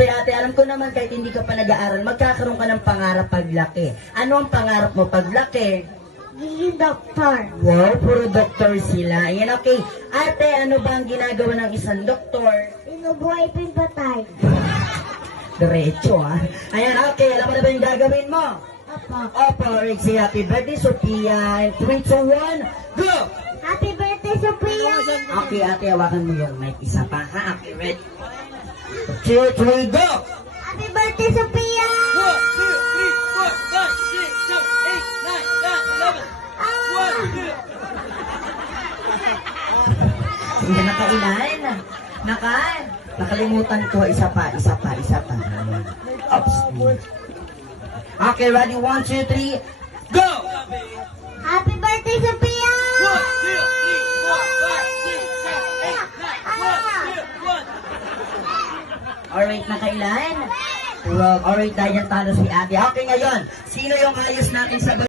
Siyempre ate, alam ko naman kahit hindi ka pa nag-aaral, magkakaroon ka ng pangarap paglaki. Ano ang pangarap mo paglaki? Giging doktor. Wow, puro doktor sila. Ayan, okay. Ate, ano ba ang ginagawa ng isang doktor? Inubuhay pinpatay. Diretso, ah. Ayan, okay. Alam mo na ba yung gagawin mo? Opo. Opo, Rick, say happy birthday, Sophia. And 3, 2, 1, go! Happy birthday, Sophia! Okay, ate, hawakan mo yung mic. Isa pa, ha? Okay, ready? 2, 3, go! Happy birthday, Sophia! 1, 2, 3, 4, 5, 6, 7, 8, 9, 10, 11, 12. Hindi nakailan. Nakalimutan ko. Isa pa. Oops. Okay, ready? 1, 2, 3, go! Happy birthday, Sophia! 1, 2, 3, 4, 5, 6, 7, 8, 9, 1. Alright, nakailan? Well, alright, dahil yan talo si ate. Okay, ngayon, sino yung ayos natin sa